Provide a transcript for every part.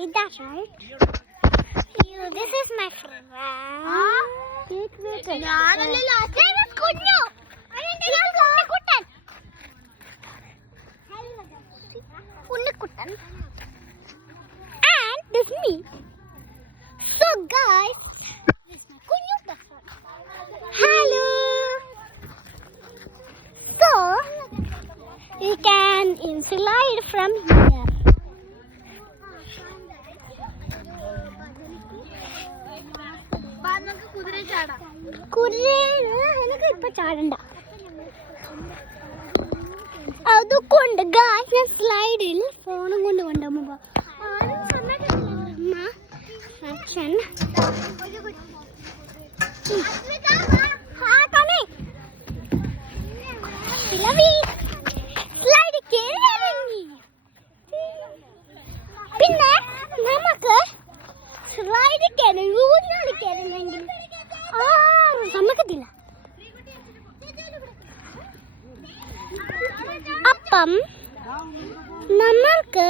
say that, right? This is my friend. Wait. Name is Kunnu. Kunnukuttan. And this is me. So guys, this is my Kunnu person. Hello. So you can slide from here. ചാടണ്ട അതുകൊണ്ട് guys ഞാൻ സ്ലൈഡിൽ ഫോണും കൊണ്ട് കൊണ്ടുപോകുമ്പോ അച്ഛൻ slide കയറി പിന്നെ നമുക്ക് slide കയറി ഊഞ്ഞാല് കയറുന്നെങ്കിൽ സമ്മതിക്കില്ല. അപ്പം നമ്മൾക്ക്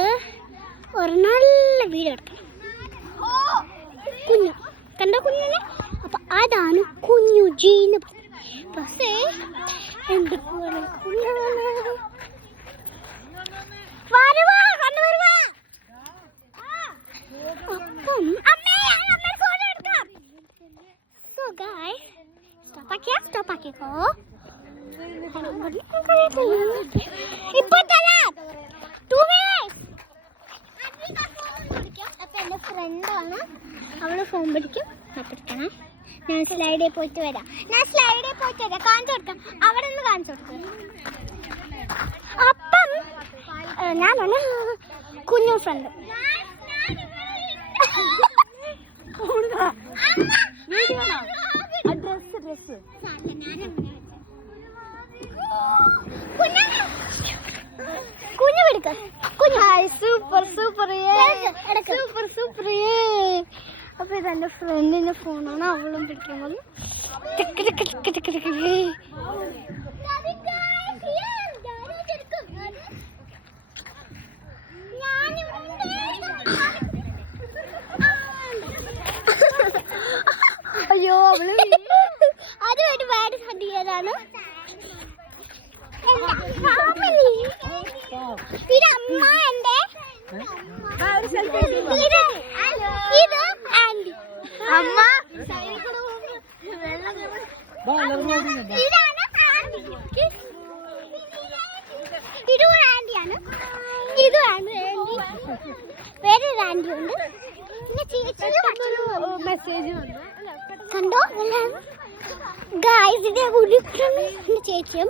ഒരു നല്ല വീഡിയോ എടുക്കണം. കുഞ്ഞു കണ്ട കുഞ്ഞിനെ അപ്പൊ അതാണ് കുഞ്ഞു ജീന്. പക്ഷേ എന്റെ പോലെ അപ്പം So guys, stop ആക്കിക്കോ. ഇപ്പൊ തരാം. അപ്പൊ എന്റെ ഫ്രണ്ടാണ്, അവള് ഫോൺ പിടിക്കും. പിടിക്കണേ, ഞാൻ സ്ലൈഡിൽ പോയിട്ട് വരാം. കാണിച്ചു കൊടുക്കാം. അവിടെ നിന്ന് കാണിച്ചു കൊടുക്കാം. അപ്പം ഞാനാണ് കുഞ്ഞു ഫ്രണ്ട്. കുഞ്ഞു പിടിക്ക. സൂപ്പർ അപ്പൊ ഇതെന്റെ ഫ്രണ്ടിന്റെ ഫോണാണ്, അവളും പിടിക്കുന്നത്. അയ്യോ അവള് അത് ഒരുപാട് കണ്ടിയതാണ്. ഇത് അമ്മ, എന്റെ ഇത് ആന്റി. അമ്മ ഇതാണ് ആന്റി. ഇതും ആന്റിയാണ്. ഇതും ആന്റി. വേറൊരു ആന്റി ഉണ്ട്. പിന്നെ മെസ്സേജ് കണ്ടോ ഗായ്സ്. ഇത് എന്റെ ചേച്ചിയും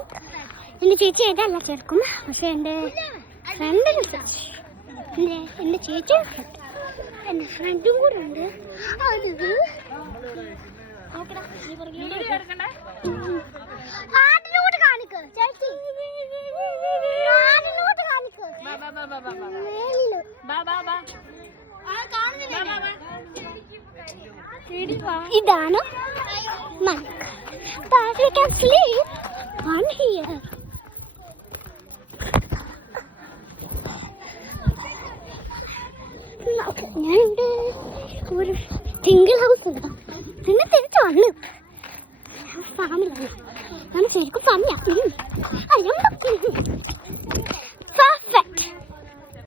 എൻ്റെ ചേച്ചി ആയിട്ട് അല്ല ചേർക്കും. പക്ഷെ എൻ്റെ ഫ്രണ്ടിന് എൻ്റെ ചേച്ചിയും എൻ്റെ ഫ്രണ്ടും കൂടെ ഉണ്ട്. ആടിനോട് കാണിക്ക് ചേച്ചി, ആടിനോട് കാണിക്ക്. ഇതാണ് ഞാനുണ്ട് ഒരു സിംഗിൾ ഹൗസ് ഉണ്ട്. പിന്നെ തിരിച്ചു വന്നു ഫാമിലാണ്. ഞാൻ ശരിക്കും ഫാമിലാണ്.